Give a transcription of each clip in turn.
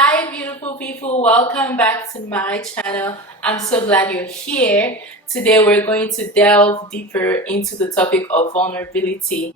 Hi beautiful people, welcome back to my channel. I'm so glad you're here. Today we're going to delve deeper into the topic of vulnerability.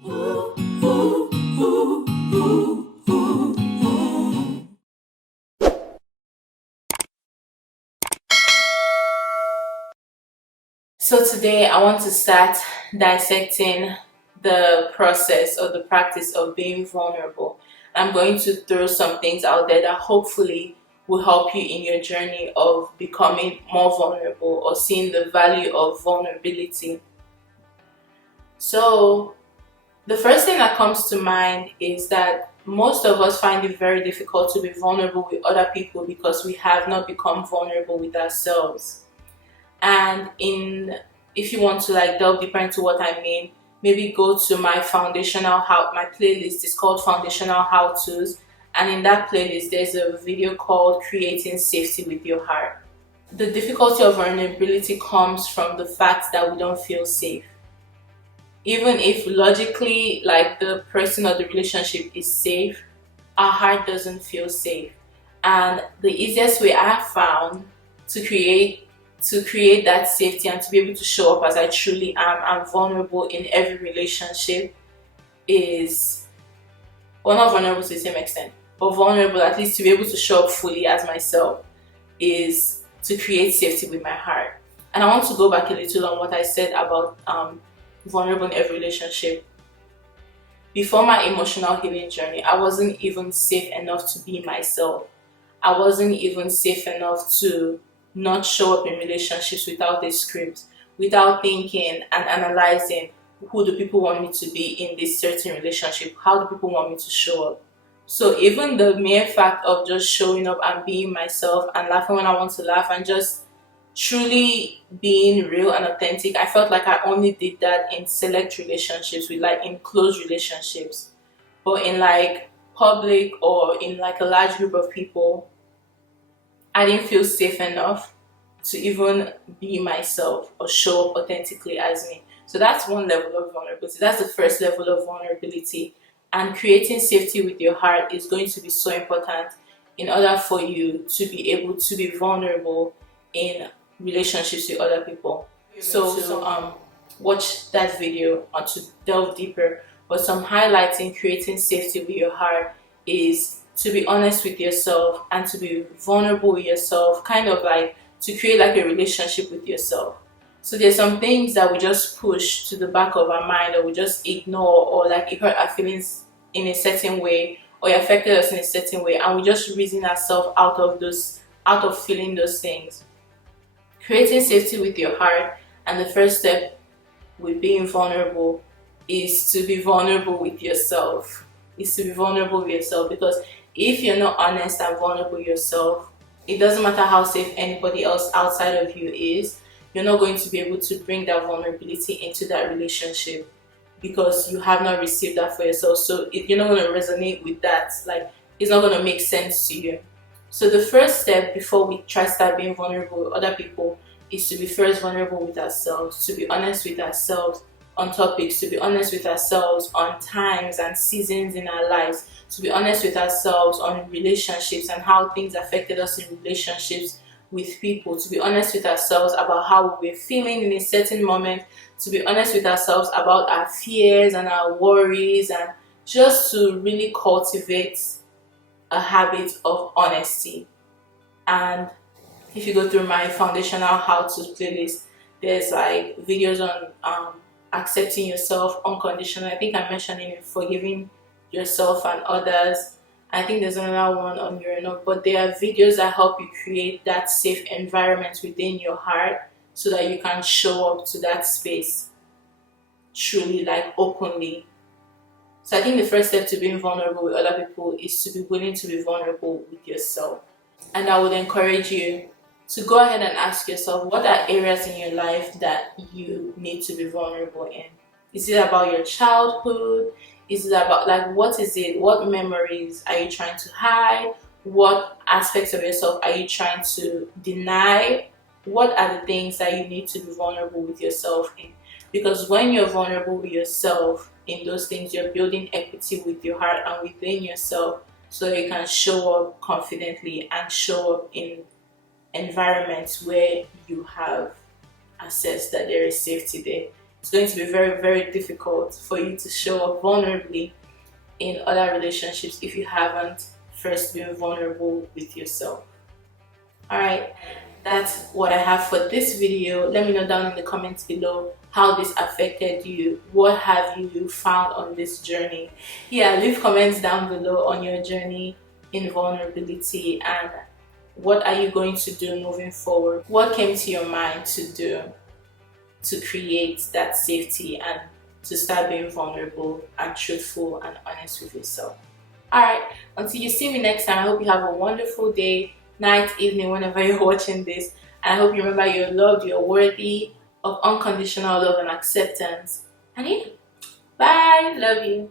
So today I want to start dissecting the process or the practice of being vulnerable. I'm going to throw some things out there that hopefully will help you in your journey of becoming more vulnerable or seeing the value of vulnerability. So the first thing that comes to mind is that most of us find it very difficult to be vulnerable with other people because we have not become vulnerable with ourselves. And in if you want to like delve deeper into what I mean, maybe go to my playlist is called Foundational How To's, and in that playlist there's a video called Creating Safety with Your Heart. The difficulty of vulnerability comes from the fact that we don't feel safe. Even if logically like the person or the relationship is safe, our heart doesn't feel safe. And the easiest way I've found to create that safety and to be able to show up as I truly am and vulnerable in every relationship is, well, not vulnerable to the same extent, but vulnerable at least to be able to show up fully as myself, is to create safety with my heart. And I want to go back a little on what I said about vulnerable in every relationship. Before my emotional healing journey, I wasn't even safe enough to be myself. I wasn't even safe enough to not show up in relationships without a script, without thinking and analyzing who do people want me to be in this certain relationship, how do people want me to show up. So even the mere fact of just showing up and being myself and laughing when I want to laugh and just truly being real and authentic, I felt like I only did that in select relationships, with like in close relationships. But in like public or in like a large group of people, I didn't feel safe enough to even be myself or show up authentically as me. So that's one level of vulnerability. That's the first level of vulnerability. And creating safety with your heart is going to be so important in order for you to be able to be vulnerable in relationships with other people. So watch that video to delve deeper. But some highlights in creating safety with your heart is to be honest with yourself and to be vulnerable with yourself, kind of like to create like a relationship with yourself. So there's some things that we just push to the back of our mind or we just ignore, or like it hurt our feelings in a certain way or it affected us in a certain way, and we just reason ourselves out of feeling those things. Creating safety with your heart, and the first step with being vulnerable is to be vulnerable with yourself. Is to be vulnerable with yourself, because if you're not honest and vulnerable with yourself, it doesn't matter how safe anybody else outside of you is, you're not going to be able to bring that vulnerability into that relationship because you have not received that for yourself. So if you're not going to resonate with that, like it's not going to make sense to you. So the first step before we try to start being vulnerable with other people is to be first vulnerable with ourselves, to be honest with ourselves on topics, to be honest with ourselves on times and seasons in our lives, to be honest with ourselves on relationships and how things affected us in relationships with people, to be honest with ourselves about how we're feeling in a certain moment, to be honest with ourselves about our fears and our worries, and just to really cultivate a habit of honesty. And if you go through my foundational how to playlist, there's like videos on accepting yourself unconditionally. I think I mentioned it, forgiving yourself and others. I think there's another one on your note, but there are videos that help you create that safe environment within your heart so that you can show up to that space truly, like openly. So I think the first step to being vulnerable with other people is to be willing to be vulnerable with yourself. And I would encourage you to go ahead and ask yourself, what are areas in your life that you need to be vulnerable in? Is it about your childhood? Is it about, like, what is it? What memories are you trying to hide? What aspects of yourself are you trying to deny? What are the things that you need to be vulnerable with yourself in? Because when you're vulnerable with yourself in those things, you're building equity with your heart and within yourself, so you can show up confidently and show up in environments where you have assessed that there is safety there. It's going to be very, very difficult for you to show up vulnerably in other relationships if you haven't first been vulnerable with yourself. Alright, that's what I have for this video. Let me know down in the comments below how this affected you. What have you found on this journey? Yeah, leave comments down below on your journey in vulnerability, and what are you going to do moving forward? What came to your mind to do to create that safety and to start being vulnerable and truthful and honest with yourself? Alright, until you see me next time, I hope you have a wonderful day, night, evening, whenever you're watching this. And I hope you remember you're loved, you're worthy of unconditional love and acceptance. And yeah, bye, love you.